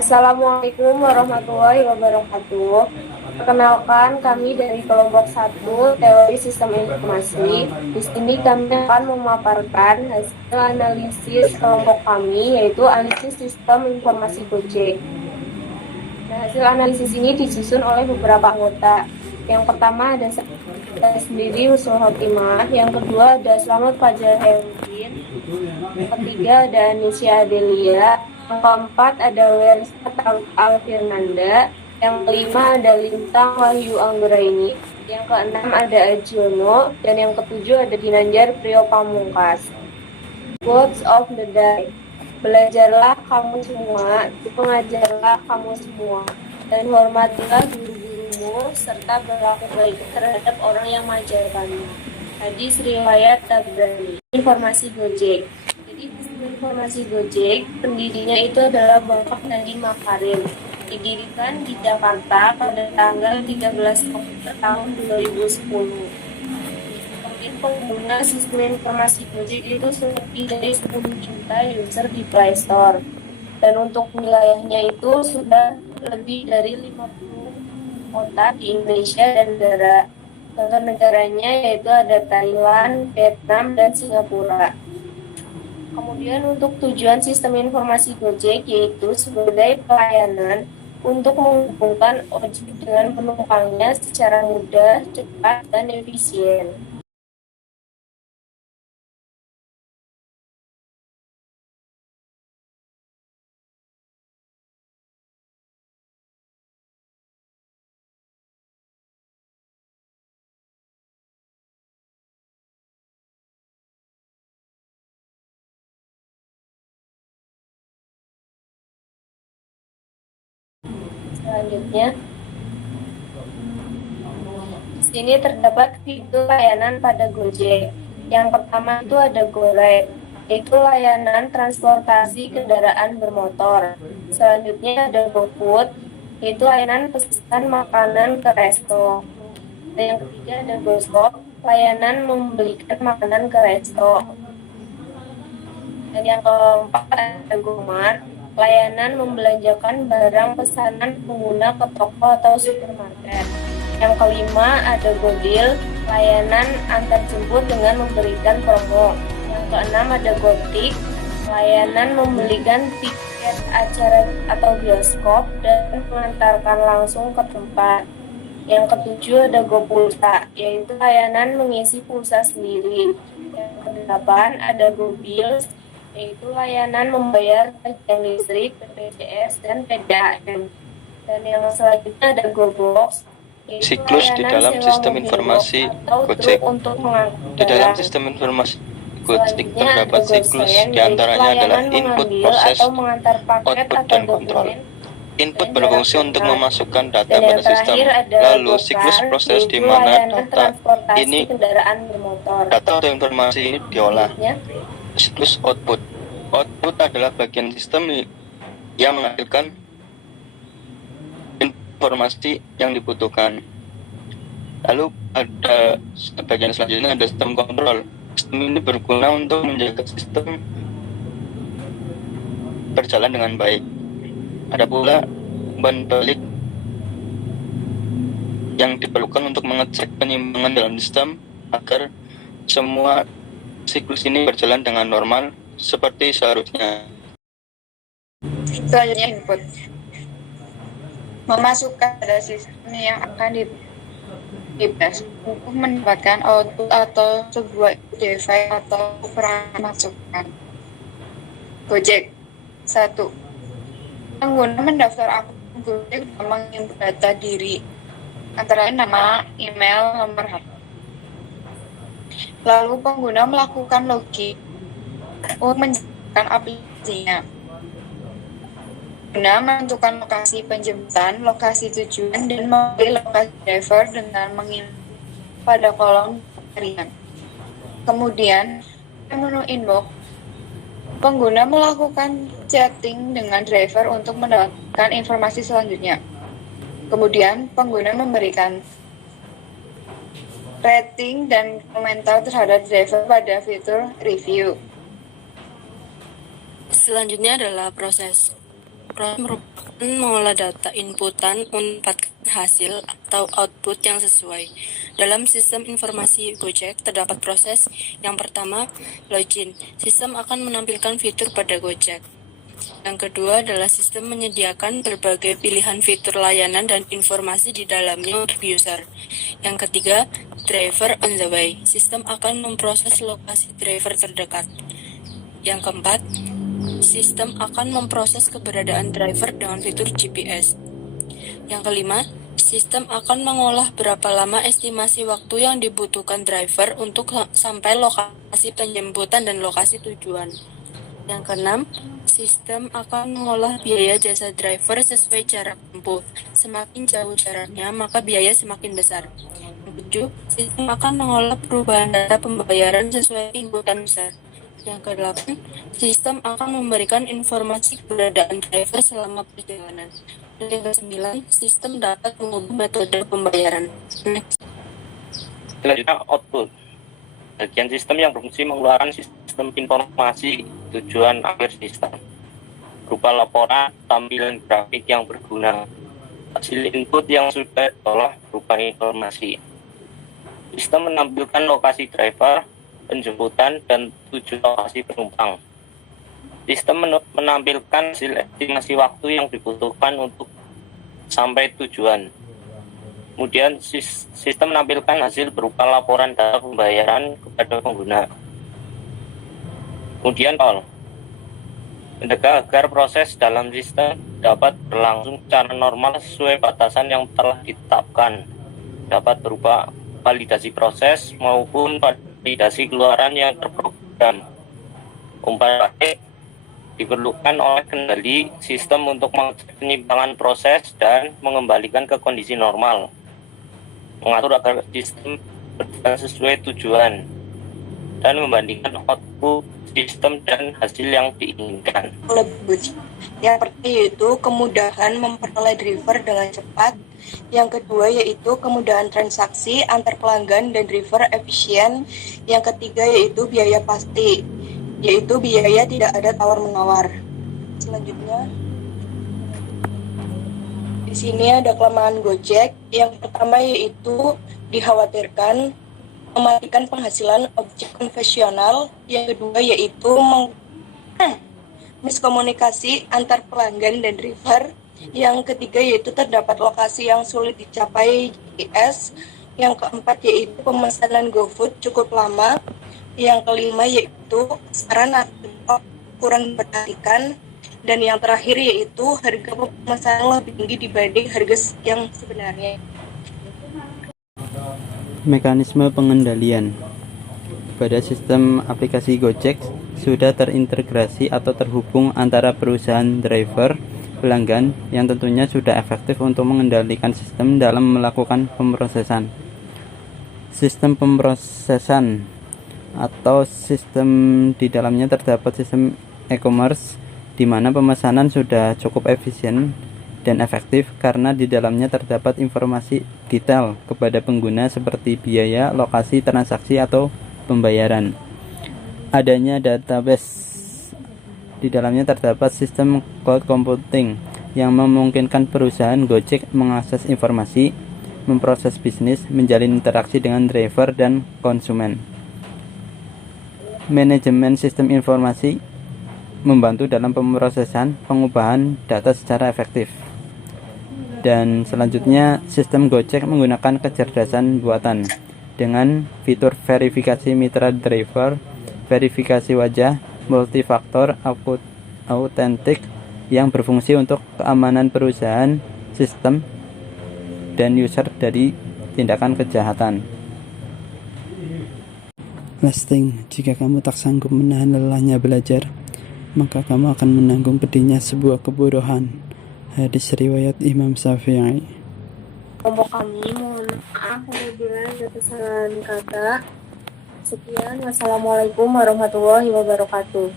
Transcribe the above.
Assalamualaikum warahmatullahi wabarakatuh. Perkenalkan, kami dari kelompok 1 Teori Sistem Informasi. Di sini kami akan memaparkan hasil analisis kelompok kami, yaitu analisis sistem informasi Gojek. Nah, hasil analisis ini disusun oleh beberapa anggota. Yang pertama ada saya sendiri, Husnul Khotimah. Yang kedua ada Slamet Fajar Herudin. Yang ketiga ada Anisya Adelia. Yang keempat ada Wersa Alfirnanda. Yang kelima ada Lintang Wahyu Anggraini. Yang keenam ada Ajono. Dan yang ketujuh ada Dinanjar Priyo Pamungkas. Quotes of the day. Belajarlah kamu semua, mengajarlah kamu semua, dan hormatilah guru-gurumu, serta berlaku baik terhadap orang yang mengajarkanmu. Hadis riwayat Tabrani. Informasi Gojek. Jadi informasi Gojek, pendirinya itu adalah Bapak Nadiem Makarim. Didirikan di Jakarta pada tanggal 13 Oktober tahun 2010. Pengguna sistem informasi Gojek itu lebih dari 10 juta user di Play Store. Dan untuk wilayahnya itu sudah lebih dari 50 kota di Indonesia dan negara. Contoh negaranya yaitu ada Thailand, Vietnam, dan Singapura. Kemudian untuk tujuan sistem informasi Gojek yaitu sebagai pelayanan untuk menghubungkan ojek dengan penumpangnya secara mudah, cepat, dan efisien. Selanjutnya, di sini terdapat fitur layanan pada Gojek. Yang pertama itu ada GoRide, yaitu layanan transportasi kendaraan bermotor. Selanjutnya ada GoFood, yaitu layanan pesan makanan ke resto. Dan yang ketiga ada GoShop, layanan membelikan makanan ke resto. Dan yang keempat ada GoMart, layanan membelanjakan barang pesanan pengguna ke toko atau supermarket. Yang kelima ada GoDeal, layanan antar jemput dengan memberikan promo. Yang keenam ada GoTik, layanan membelikan tiket acara atau bioskop dan mengantarkan langsung ke tempat. Yang ketujuh ada GoPulsa, yaitu layanan mengisi pulsa sendiri. Yang kedelapan ada GoBills, yaitu layanan membayar tagihan listrik, BPJS, dan PDAM. Dan yang selanjutnya ada GoBox, siklus di dalam sistem informasi Gojek. Di dalam sistem informasi Gojek terdapat siklus, diantaranya adalah input, proses, output, dan kontrol. Input berfungsi untuk memasukkan data pada sistem, lalu siklus proses di mana data ini data atau informasi ini diolah. Siklus output. Output adalah bagian sistem yang menghasilkan informasi yang dibutuhkan. Lalu ada bagian selanjutnya ada sistem kontrol. Sistem ini berguna untuk menjaga sistem berjalan dengan baik. Ada pula umpan balik yang diperlukan untuk mengecek penyimpangan dalam sistem agar semua siklus ini berjalan dengan normal seperti seharusnya. Selanjutnya input. Memasukkan pada sistem yang akan dibahas untuk mendapatkan output atau sebuah device atau perangkat masukan. Gojek 1. Pengguna mendaftar akun Gojek dan menginput data diri, antara nama, email, nomor HP. Lalu pengguna melakukan login untuk menjalankan aplikasinya. Pengguna menentukan lokasi penjemputan, lokasi tujuan, dan memilih lokasi driver dengan menginput pada kolom harian. Kemudian, menu inbox, pengguna melakukan chatting dengan driver untuk mendapatkan informasi selanjutnya. Kemudian, pengguna memberikan rating dan komentar terhadap driver pada fitur review. Selanjutnya adalah proses. proses merupakan mengolah data inputan untuk mendapatkan hasil atau output yang sesuai. Dalam sistem informasi Gojek terdapat proses yang pertama, login. Sistem akan menampilkan fitur pada Gojek. Yang kedua adalah sistem menyediakan berbagai pilihan fitur layanan dan informasi di dalamnya untuk user. Yang ketiga, driver on the way. Sistem akan memproses lokasi driver terdekat. Yang keempat, sistem akan memproses keberadaan driver dengan fitur GPS. Yang kelima, sistem akan mengolah berapa lama estimasi waktu yang dibutuhkan driver untuk sampai lokasi penjemputan dan lokasi tujuan. Yang keenam, sistem akan mengolah biaya jasa driver sesuai jarak tempuh. Semakin jauh jaraknya, maka biaya semakin besar. Yang ketujuh, sistem akan mengolah perubahan data pembayaran sesuai inputan user. Yang kedelapan, sistem akan memberikan informasi keberadaan driver selama perjalanan. Dan yang kesembilan, sistem dapat mengubah metode pembayaran. Next. Selanjutnya, output. Bagian sistem yang berfungsi mengeluarkan sistem informasi tujuan akhir sistem berupa laporan, tampilan grafik yang berguna, hasil input yang sudah diolah berupa informasi. Sistem menampilkan lokasi driver, penjemputan, dan tujuan lokasi penumpang. Sistem menampilkan hasil estimasi waktu yang dibutuhkan untuk sampai tujuan. Kemudian sistem menampilkan hasil berupa laporan data pembayaran kepada pengguna. Kemudian menjaga agar proses dalam sistem dapat berlangsung secara normal sesuai batasan yang telah ditetapkan. Dapat berupa validasi proses maupun validasi keluaran yang terprogram. Umpamanya diperlukan oleh kendali sistem untuk mengecek penyimpangan proses dan mengembalikan ke kondisi normal. Mengatur agar sistem berjalan sesuai tujuan dan membandingkan output sistem dan hasil yang diinginkan. Yang pertama yaitu kemudahan memperoleh driver dengan cepat. Yang kedua yaitu kemudahan transaksi antar pelanggan dan driver efisien. Yang ketiga yaitu biaya pasti, yaitu biaya tidak ada tawar-menawar. Selanjutnya, di sini ada kelemahan Gojek. Yang pertama yaitu dikhawatirkan mematikan penghasilan objek konvensional. Yang kedua yaitu miskomunikasi antar pelanggan dan driver. Yang ketiga yaitu terdapat lokasi yang sulit dicapai GPS. Yang keempat yaitu pemesanan GoFood cukup lama. Yang kelima yaitu sarana kurang diperhatikan. Dan yang terakhir yaitu harga pemesanan lebih tinggi dibanding harga yang sebenarnya. Mekanisme pengendalian. Pada sistem aplikasi Gojek sudah terintegrasi atau terhubung antara perusahaan driver, pelanggan yang tentunya sudah efektif untuk mengendalikan sistem dalam melakukan pemrosesan. Sistem pemrosesan atau sistem di dalamnya terdapat sistem e-commerce di mana pemesanan sudah cukup efisien dan efektif karena di dalamnya terdapat informasi detail kepada pengguna seperti biaya, lokasi, transaksi, atau pembayaran. Adanya database. Di dalamnya terdapat sistem cloud computing yang memungkinkan perusahaan Gojek mengakses informasi, memproses bisnis, menjalin interaksi dengan driver dan konsumen. Manajemen sistem informasi membantu dalam pemrosesan pengubahan data secara efektif. Dan selanjutnya, sistem Gojek menggunakan kecerdasan buatan dengan fitur verifikasi mitra driver, verifikasi wajah, multifaktor autentik yang berfungsi untuk keamanan perusahaan, sistem, dan user dari tindakan kejahatan. Lasting, jika kamu tak sanggup menahan lelahnya belajar, maka kamu akan menanggung pedihnya sebuah kebodohan. Hadis riwayat Imam Syafi'i. Kelompok kami mohon maaf apabila ada kesalahan kata. Sekian, wassalamualaikum warahmatullahi wabarakatuh.